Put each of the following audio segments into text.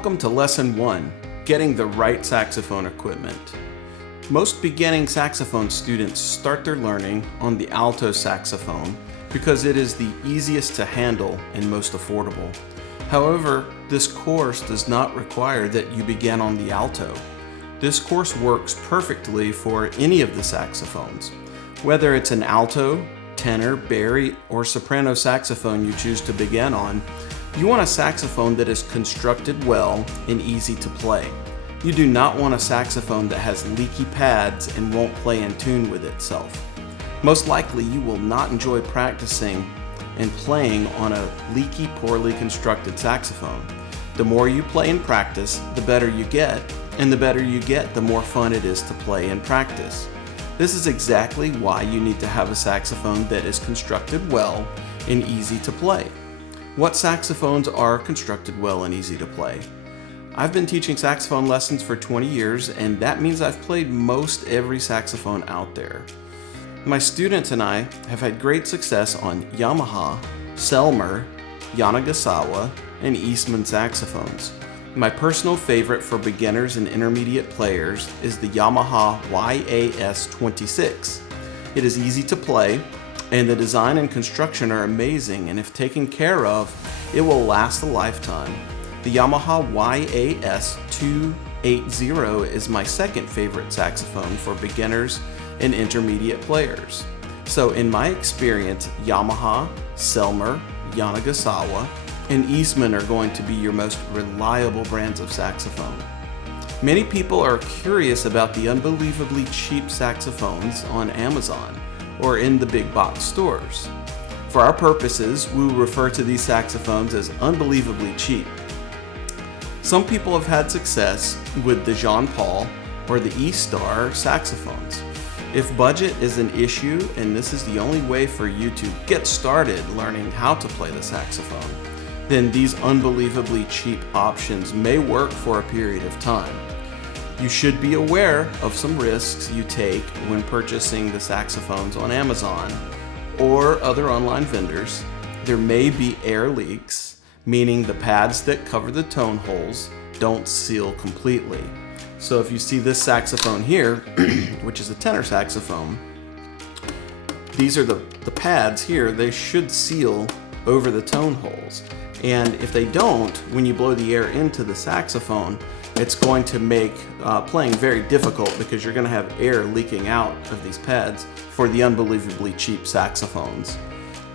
Welcome to Lesson 1, Getting the Right Saxophone Equipment. Most beginning saxophone students start their learning on the alto saxophone because it is the easiest to handle and most affordable. However, this course does not require that you begin on the alto. This course works perfectly for any of the saxophones. Whether it's an alto, tenor, bari, or soprano saxophone you choose to begin on, you want a saxophone that is constructed well and easy to play. You do not want a saxophone that has leaky pads and won't play in tune with itself. Most likely you will not enjoy practicing and playing on a leaky, poorly constructed saxophone. The more you play and practice, the better you get, and the better you get, the more fun it is to play and practice. This is exactly why you need to have a saxophone that is constructed well and easy to play. What saxophones are constructed well and easy to play? I've been teaching saxophone lessons for 20 years, and that means I've played most every saxophone out there. My students and I have had great success on Yamaha, Selmer, Yamaha, and Eastman saxophones. My personal favorite for beginners and intermediate players is the Yamaha YAS26. It is easy to play, and the design and construction are amazing, and if taken care of, it will last a lifetime. The Yamaha YAS280 is my second favorite saxophone for beginners and intermediate players. So in my experience, Yamaha, Selmer, Yamaha, and Eastman are going to be your most reliable brands of saxophone. Many people are curious about the unbelievably cheap saxophones on Amazon or in the big box stores. For our purposes, we will refer to these saxophones as unbelievably cheap. Some people have had success with the Jean Paul or the E-Star saxophones. If budget is an issue and this is the only way for you to get started learning how to play the saxophone, then these unbelievably cheap options may work for a period of time. You should be aware of some risks you take when purchasing the saxophones on Amazon or other online vendors. There may be air leaks, meaning the pads that cover the tone holes don't seal completely. So if you see this saxophone here, which is a tenor saxophone, these are the pads here. They should seal over the tone holes. And if they don't, when you blow the air into the saxophone, it's going to make playing very difficult because you're going to have air leaking out of these pads for the unbelievably cheap saxophones.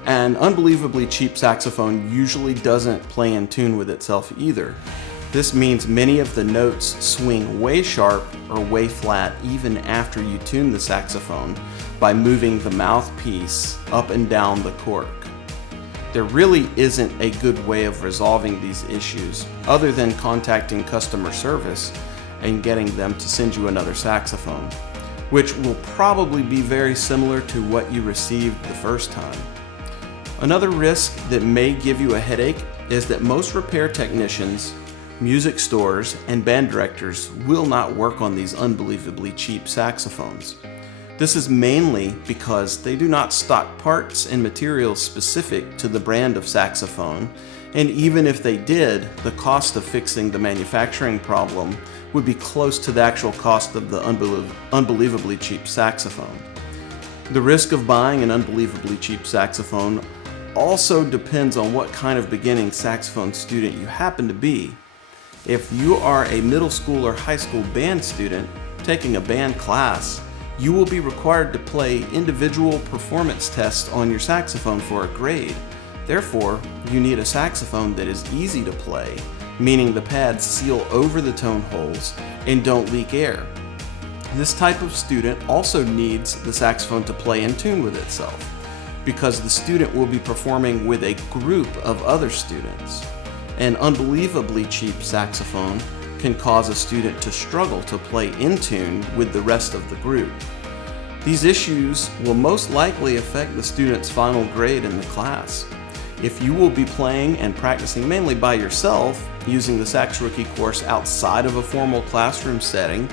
An unbelievably cheap saxophone usually doesn't play in tune with itself either. This means many of the notes swing way sharp or way flat even after you tune the saxophone by moving the mouthpiece up and down the cork. There really isn't a good way of resolving these issues other than contacting customer service and getting them to send you another saxophone, which will probably be very similar to what you received the first time. Another risk that may give you a headache is that most repair technicians, music stores, and band directors will not work on these unbelievably cheap saxophones. This is mainly because they do not stock parts and materials specific to the brand of saxophone, and even if they did, the cost of fixing the manufacturing problem would be close to the actual cost of the unbelievably cheap saxophone. The risk of buying an unbelievably cheap saxophone also depends on what kind of beginning saxophone student you happen to be. If you are a middle school or high school band student taking a band class, you will be required to play individual performance tests on your saxophone for a grade. Therefore, you need a saxophone that is easy to play, meaning the pads seal over the tone holes and don't leak air. This type of student also needs the saxophone to play in tune with itself, because the student will be performing with a group of other students. An unbelievably cheap saxophone can cause a student to struggle to play in tune with the rest of the group. These issues will most likely affect the student's final grade in the class. If you will be playing and practicing mainly by yourself, using the Sax Rookie course outside of a formal classroom setting,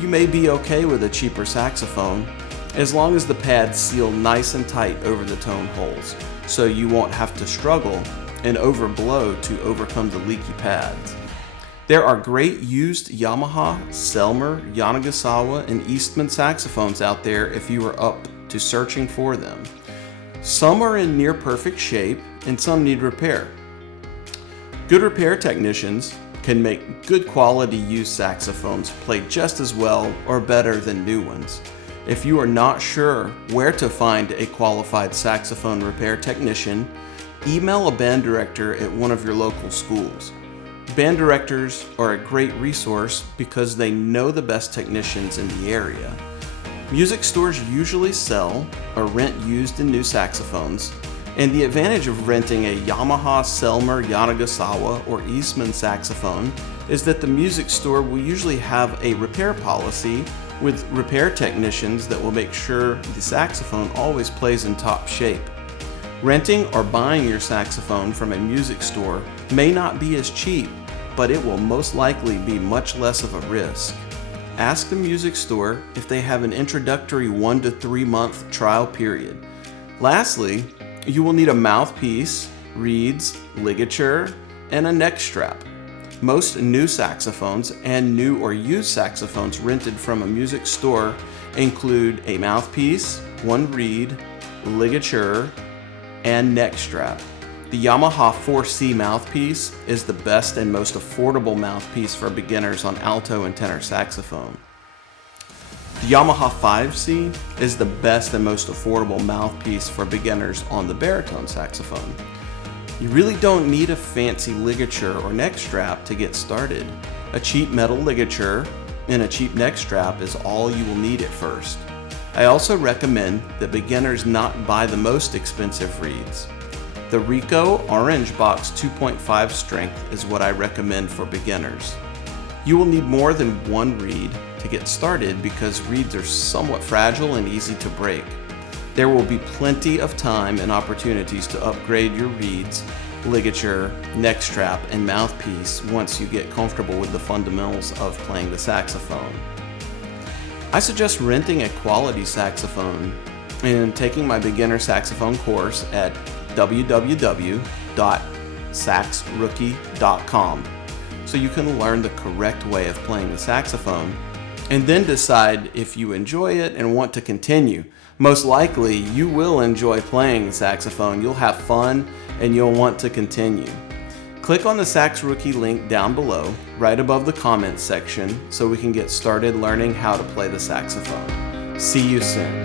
you may be okay with a cheaper saxophone as long as the pads seal nice and tight over the tone holes, so you won't have to struggle and overblow to overcome the leaky pads. There are great used Yamaha, Selmer, Yanagisawa, and Eastman saxophones out there if you are up to searching for them. Some are in near perfect shape and some need repair. Good repair technicians can make good quality used saxophones play just as well or better than new ones. If you are not sure where to find a qualified saxophone repair technician, email a band director at one of your local schools. Band directors are a great resource because they know the best technicians in the area. Music stores usually sell or rent used and new saxophones, and the advantage of renting a Yamaha, Selmer, Yanagisawa, or Eastman saxophone is that the music store will usually have a repair policy with repair technicians that will make sure the saxophone always plays in top shape. Renting or buying your saxophone from a music store may not be as cheap, but it will most likely be much less of a risk. Ask the music store if they have an introductory 1 to 3 month trial period. Lastly, you will need a mouthpiece, reeds, ligature, and a neck strap. Most new saxophones and new or used saxophones rented from a music store include a mouthpiece, 1 reed, ligature, and neck strap. The Yamaha 4C mouthpiece is the best and most affordable mouthpiece for beginners on alto and tenor saxophone. The Yamaha 5C is the best and most affordable mouthpiece for beginners on the baritone saxophone. You really don't need a fancy ligature or neck strap to get started. A cheap metal ligature and a cheap neck strap is all you will need at first. I also recommend that beginners not buy the most expensive reeds. The Rico Orange Box 2.5 strength is what I recommend for beginners. You will need more than 1 reed to get started because reeds are somewhat fragile and easy to break. There will be plenty of time and opportunities to upgrade your reeds, ligature, neck strap, and mouthpiece once you get comfortable with the fundamentals of playing the saxophone. I suggest renting a quality saxophone and taking my beginner saxophone course at www.saxrookie.com so you can learn the correct way of playing the saxophone and then decide if you enjoy it and want to continue. Most likely you will enjoy playing the saxophone, you'll have fun, and you'll want to continue. Click on the Sax Rookie link down below, right above the comments section, so we can get started learning how to play the saxophone. See you soon.